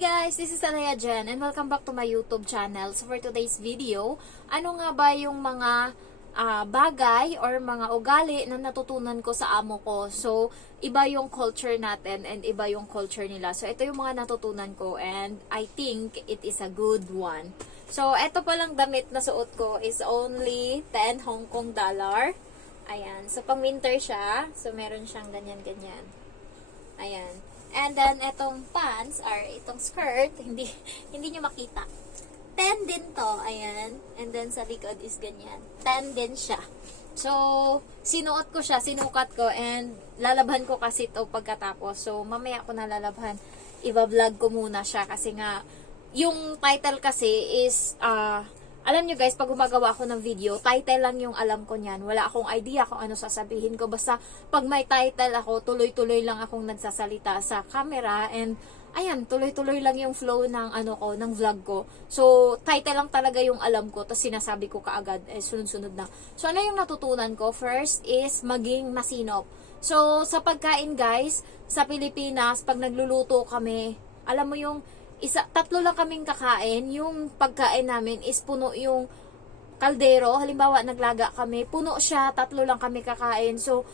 guys, this is Alea Jen and welcome back to my YouTube channel. So for today's video, ano nga ba yung mga bagay or mga ugali na natutunan ko sa amo ko? So iba yung culture natin and iba yung culture nila. So ito yung mga natutunan ko and I think it is a good one. So ito palang damit na suot ko is only 10 Hong Kong dollar. Ayan, so pang winter siya. So meron siyang ganyan-ganyan. Ayan. And then, etong pants, or itong skirt, hindi nyo makita. 10 din to, ayan. And then, sa likod is ganyan. 10 din siya. So, sinuot ko siya, sinukat ko, and lalabhan ko kasi ito pagkatapos. So, mamaya ko na lalabhan. Iba-vlog ko muna siya kasi nga, yung title kasi is, alam nyo guys, pag gumagawa ako ng video, title lang yung alam ko niyan. Wala akong idea kung ano sasabihin ko. Basta, pag may title ako, tuloy-tuloy lang akong nagsasalita sa camera. And, ayan, tuloy-tuloy lang yung flow ng, ng vlog ko. So, title lang talaga yung alam ko. Tapos, sinasabi ko kaagad, sunod-sunod na. So, ano yung natutunan ko? First is, maging masinop. So, sa pagkain guys, sa Pilipinas, pag nagluluto kami, alam mo yung, tatlo lang kaming kakain, yung pagkain namin is puno yung kaldero, halimbawa naglaga kami, puno siya, tatlo lang kami kakain. So,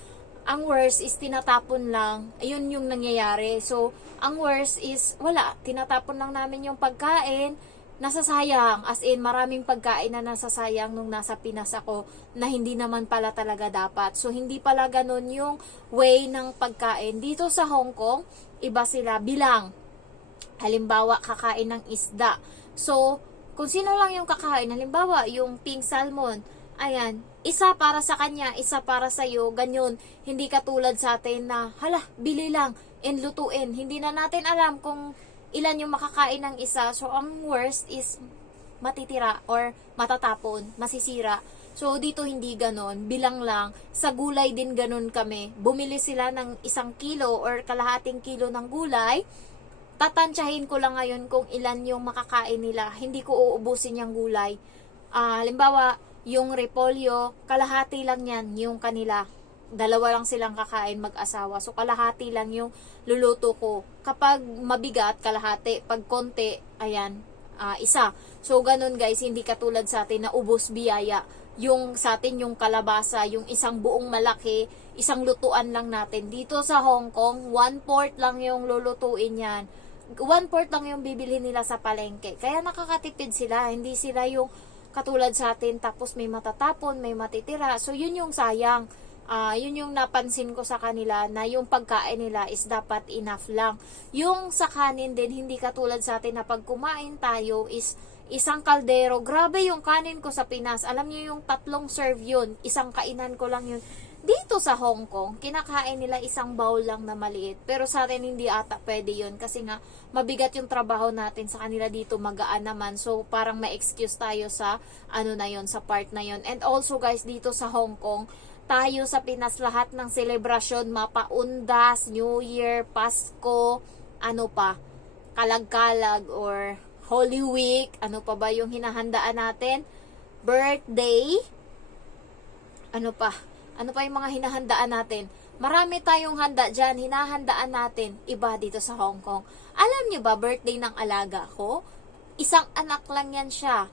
ang worst is tinatapon lang, ayun yung nangyayari. So, ang worst is, wala, tinatapon lang namin yung pagkain, nasasayang, as in, maraming pagkain na nasasayang nung nasa Pinas ako, na hindi naman pala talaga dapat. So, hindi pala ganun yung way ng pagkain. Dito sa Hong Kong, iba sila, bilang. Halimbawa, kakain ng isda. So, kung sino lang yung kakain, halimbawa, yung pink salmon, ayan, isa para sa kanya, isa para sa iyo, ganyan. Hindi katulad sa atin na, hala, bili lang, and lutuin. Hindi na natin alam kung ilan yung makakain ng isa. So, ang worst is matitira or matatapon, masisira. So, dito hindi ganon. Bilang lang. Sa gulay din ganon kami. Bumili sila ng 1 kilo or kalahating kilo ng gulay. Tatansyahin ko lang ngayon kung ilan yung makakain nila. Hindi ko uubusin yung gulay. Halimbawa, yung repolyo, kalahati lang yan yung kanila. Dalawa lang silang kakain mag-asawa. So, kalahati lang yung luluto ko. Kapag mabigat, kalahati. Pag konti, ayan, isa. So, ganun guys, hindi katulad sa atin na ubos biyaya. Yung sa atin, yung kalabasa, yung isang buong malaki, isang lutuan lang natin. Dito sa Hong Kong, 1/4 lang yung lulutuin yan. 1/4 lang yung bibili nila sa palengke. Kaya nakakatipid sila. Hindi sila yung katulad sa atin tapos may matatapon, may matitira. So, yun yung sayang. Yun yung napansin ko sa kanila na yung pagkain nila is dapat enough lang. Yung sa kanin din, hindi katulad sa atin na pag kumain tayo is isang kaldero. Grabe yung kanin ko sa Pinas. Alam niyo yung 3 serve yun. Isang kainan ko lang yun. Dito sa Hong Kong, kinakain nila isang bowl lang na maliit. Pero sa atin hindi ata pwede yun kasi nga mabigat yung trabaho natin, sa kanila dito magaan naman. So parang may excuse tayo sa na yun, sa part na yun. And also guys, dito sa Hong Kong, tayo sa Pinas lahat ng selebrasyon, mapaundas, New Year, Pasko, kalag-kalag or Holy Week, ano pa ba yung hinahandaan natin? Birthday, ano pa yung mga hinahandaan natin? Marami tayong handa dyan, hinahandaan natin. Iba dito sa Hong Kong. Alam nyo ba, birthday ng alaga ko? Isang anak lang yan siya.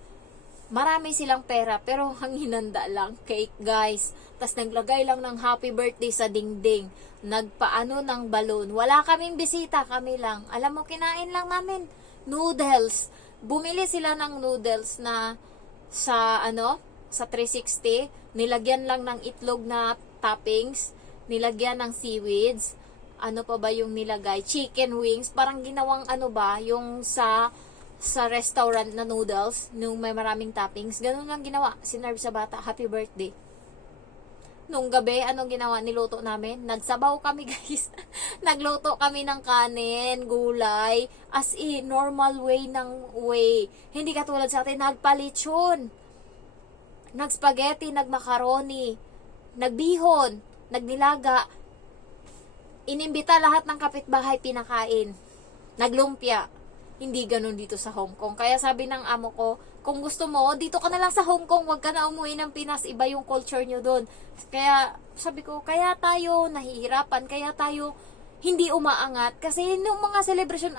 Marami silang pera, pero ang hinanda lang, cake guys. Tapos naglagay lang ng happy birthday sa dingding. Nagpaano ng balon. Wala kaming bisita, kami lang. Alam mo, kinain lang namin noodles. Bumili sila ng noodles na sa 360. Nilagyan lang ng itlog na toppings, nilagyan ng seaweeds, ano pa ba yung nilagay? Chicken wings, parang ginawang yung sa restaurant na noodles, nung may maraming toppings, ganun lang ginawa, sinerve sa bata, happy birthday. Nung gabi, anong ginawa? Niluto namin, nagsabaw kami guys, nagluto kami ng kanin, gulay, as in, normal way hindi katulad sa atin, nagpalitsyon, nag-spaghetti, nag-macaroni, nagbihon, nagnilaga, inimbita lahat ng kapitbahay, pinakain, naglumpia. Hindi ganun dito sa Hong Kong. Kaya sabi ng amo ko, kung gusto mo, dito ka na lang sa Hong Kong, wag ka na umuwi ng Pinas, iba yung culture nyo doon. Kaya sabi ko, kaya tayo nahihirapan, kaya tayo hindi umaangat kasi yung mga celebration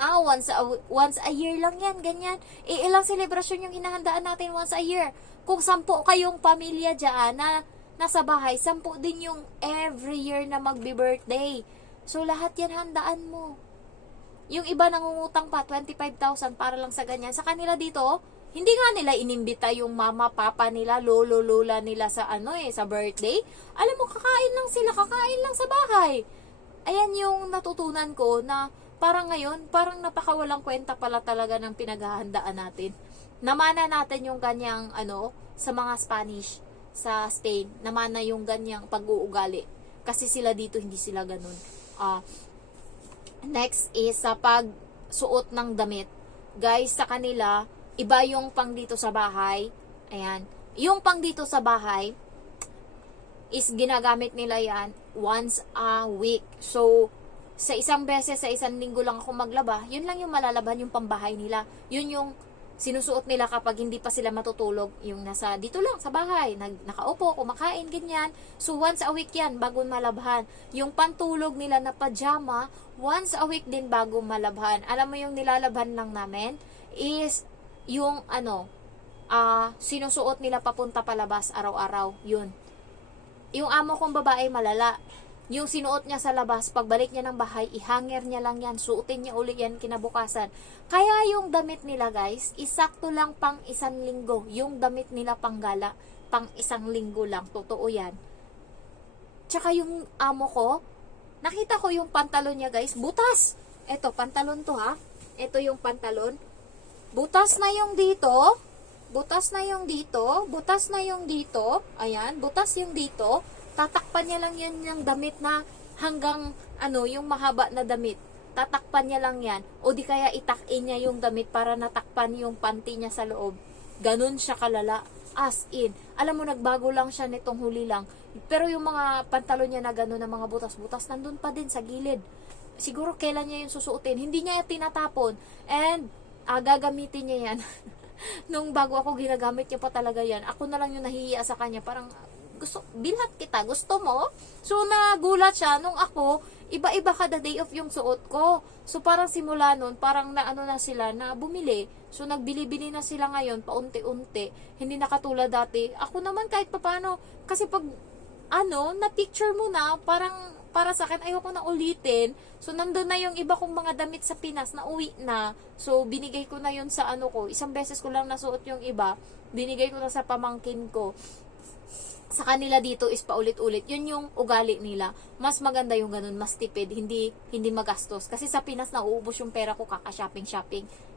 once a year lang yan, ganyan. Ilang celebration yung hinahandaan natin once a year. Kung 10 kayong pamilya diyan na nasa bahay, 10 din yung every year na magbi-birthday. So lahat yan handaan mo. Yung iba nangungutang pa 25,000 para lang sa ganyan. Sa kanila dito, hindi nga nila inimbita yung mama, papa nila, lolo, lola nila sa sa birthday. Alam mo, kakain lang sa bahay. Ayan yung natutunan ko na parang ngayon, parang napakawalang kwenta pala talaga ng pinaghahandaan natin. Namana natin yung ganyang sa mga Spanish sa Spain. Namana yung ganyang pag-uugali. Kasi sila dito hindi sila ganun. Next is sa pagsuot ng damit. Guys, sa kanila, iba yung pang dito sa bahay. Ayan. Yung pang dito sa bahay is ginagamit nila yan once a week. So, sa isang beses, sa isang linggo lang ako maglaba, yun lang yung malalaban yung pambahay nila. Yun yung sinusuot nila kapag hindi pa sila matutulog. Yung nasa dito lang sa bahay, nakaupo, kumakain, ganyan. So, once a week yan, bago malabhan. Yung pantulog nila na pajama, once a week din bago malabhan. Alam mo yung nilalabhan lang namin is yung sinusuot nila papunta palabas araw-araw. Yun. Yung amo kong babae malala. Yung sinuot niya sa labas, pagbalik niya ng bahay, ihanger niya lang yan, suotin niya uli yan kinabukasan. Kaya yung damit nila guys, isakto lang pang 1 linggo. Yung damit nila pang gala, pang 1 linggo lang. Totoo yan. Tsaka yung amo ko, nakita ko yung pantalon niya guys, butas. Eto, pantalon to ha. Eto yung pantalon. Butas na yung dito. Butas na yung dito. Butas na yung dito. Ayan, butas yung dito. Tatakpan niya lang yan yung damit na hanggang yung mahaba na damit. Tatakpan niya lang yan. O di kaya itakin niya yung damit para natakpan yung panty niya sa loob. Ganun siya kalala. As in. Alam mo, nagbago lang siya nitong huli lang. Pero yung mga pantalon niya na gano'n na mga butas-butas, nandun pa din sa gilid. Siguro kailan niya yung susuotin. Hindi niya tinatapon. And gagamitin niya yan. Nung bago ako ginagamit niya pa talaga yan. Ako na lang yung nahihiya sa kanya. Parang, bilhat kita, gusto mo? So, nagulat siya. Nung ako, iba-iba kada day of yung suot ko. So, parang simula nun, parang na sila, na bumili. So, nagbili-bili na sila ngayon, paunti-unti. Hindi na katulad dati. Ako naman kahit papano, kasi pag, na-picture mo na, parang, para sa akin, ayoko na ulitin. So, nandun na yung iba kong mga damit sa Pinas na uwi na. So, binigay ko na yun sa ko. Isang beses ko lang nasuot yung iba. Binigay ko na sa pamangkin ko. Sa kanila dito is paulit-ulit. Yun yung ugali nila. Mas maganda yung ganun, mas tipid. Hindi magastos. Kasi sa Pinas, nauubos yung pera ko kaka-shopping.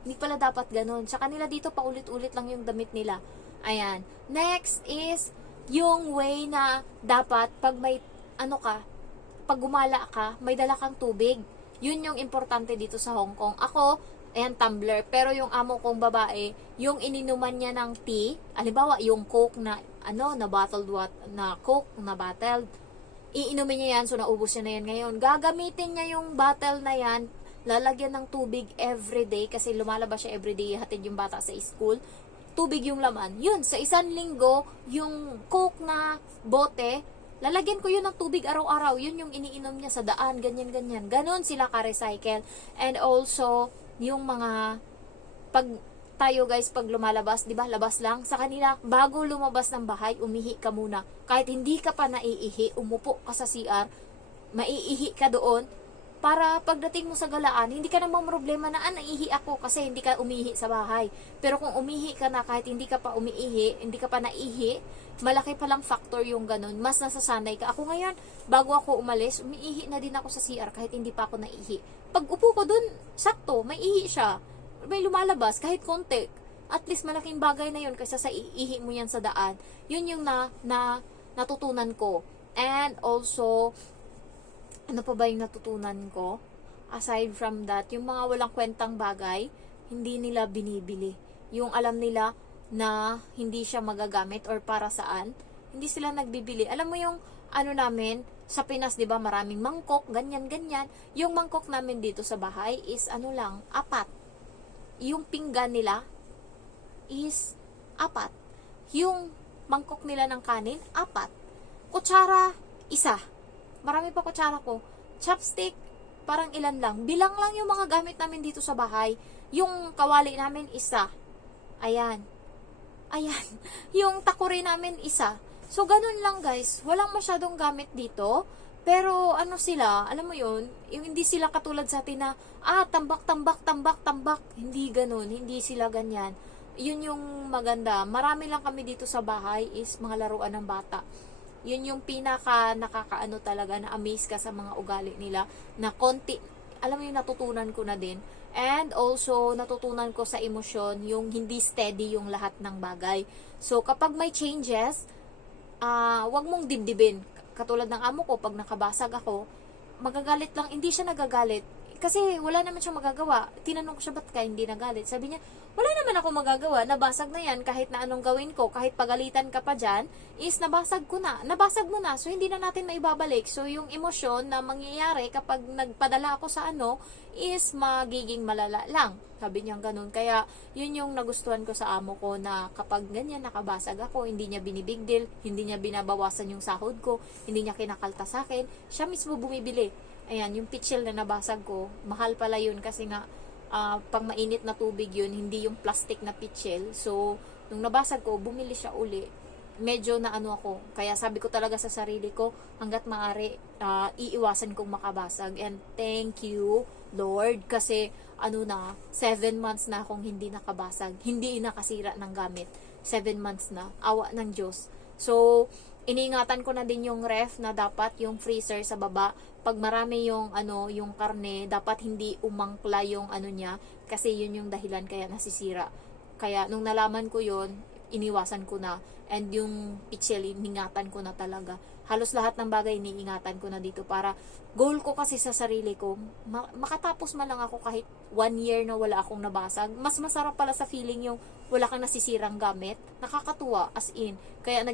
Hindi pala dapat ganun. Sa kanila dito, paulit-ulit lang yung damit nila. Ayan. Next is yung way na dapat pag may pag gumala ka, may dala kang tubig. Yun yung importante dito sa Hong Kong. Ako, ayan, tumbler. Pero yung amo kong babae, yung ininuman niya ng tea, halimbawa, yung Coke na, na bottled na Coke na bottled, iinumin niya yan, so naubos niya na yan ngayon. Gagamitin niya yung bottle na yan, lalagyan ng tubig everyday, kasi lumalabas siya everyday, hatid yung bata sa school. Tubig yung laman. Yun, sa 1 linggo, yung Coke na bote, lalagyan ko yun ng tubig araw-araw. Yun yung iniinom niya sa daan, ganyan-ganyan. Ganon sila ka-recycle. And also, yung mga, pag tayo guys, pag lumalabas, di ba, labas lang. Sa kanila, bago lumabas ng bahay, umihi ka muna. Kahit hindi ka pa naiihi, umupo ka sa CR, maiihi ka doon, para pagdating mo sa galaan, hindi ka namang problema na, naiihi ako kasi hindi ka umihi sa bahay. Pero kung umihi ka na, kahit hindi ka pa umiihi, hindi ka pa naihi, malaki palang factor yung ganun. Mas nasasanay ka. Ako ngayon, bago ako umalis, umiihi na din ako sa CR kahit hindi pa ako naihi. Pag upo ko dun, sakto, may ihi siya. May lumalabas, kahit konti. At least malaking bagay na yun kaysa sa iihi mo yan sa daan. Yun yung natutunan ko. And also, ano pa ba yung natutunan ko? Aside from that, yung mga walang kwentang bagay, hindi nila binibili. Yung alam nila na hindi siya magagamit or para saan, hindi sila nagbibili. Alam mo yung namin, sa Pinas, di ba, maraming mangkok, ganyan-ganyan. Yung mangkok namin dito sa bahay is 4. Yung pinggan nila is 4. Yung mangkok nila ng kanin, 4. Kutsara, 1. Marami pa kutsara ko. Chopstick, parang ilan lang. Bilang lang yung mga gamit namin dito sa bahay. Yung kawali namin, isa. Ayan. Ayan. Yung takuri namin, isa. So, ganun lang guys. Walang masyadong gamit dito. Pero, ano sila, alam mo yun, yung hindi sila katulad sa atin na, tambak, tambak, tambak, tambak. Hindi ganun. Hindi sila ganyan. Yun yung maganda. Marami lang kami dito sa bahay is mga laruan ng bata. Yun yung pinaka nakakaano talaga, na amaze ka sa mga ugali nila, na konti, alam mo yung natutunan ko na din. And also, natutunan ko sa emosyon, yung hindi steady yung lahat ng bagay. So, kapag may changes, wag mong dibdibin. Katulad ng amo ko, pag nakabasag ako, magagalit lang. Hindi siya nagagalit. Kasi wala naman siyang magagawa. Tinanong ko siya, ba't ka hindi nagalit? Sabi niya, wala naman ako magagawa. Nabasag na yan. Kahit na anong gawin ko, kahit pagalitan ka pa dyan, is nabasag ko na. Nabasag mo na. So, hindi na natin maibabalik. So, yung emosyon na mangyayari kapag nagpadala ako sa ano, is magiging malala lang. Sabi niya ganun. Kaya, yun yung nagustuhan ko sa amo ko, na kapag ganyan nakabasag ako, hindi niya binibig deal, hindi niya binabawasan yung sahod ko, hindi niya kinakalta sa akin, siya mismo bumibili. Ayan, yung pitchel na nabasag ko, mahal pala yun kasi nga, pang mainit na tubig yun, hindi yung plastic na pitchel. So, nung nabasag ko, bumili siya uli. Medyo na ano ako. Kaya sabi ko talaga sa sarili ko, hanggat maaari, iiwasan kong makabasag. And thank you, Lord, kasi 7 months na akong hindi nakabasag. Hindi nakasira ng gamit. 7 months na. Awa ng Diyos. So, iniingatan ko na din yung ref, na dapat yung freezer sa baba, pag marami yung yung karne, dapat hindi umangkla yung niya, kasi yun yung dahilan kaya nasisira. Kaya nung nalaman ko yun, iniwasan ko na. And yung pichel, iningatan ko na talaga. Halos lahat ng bagay iniingatan ko na dito, para goal ko kasi sa sarili ko, makatapos man lang ako kahit 1 year na wala akong nabasag. Mas masarap pala sa feeling yung wala kang nasisirang gamit. Nakakatuwa, as in. Kaya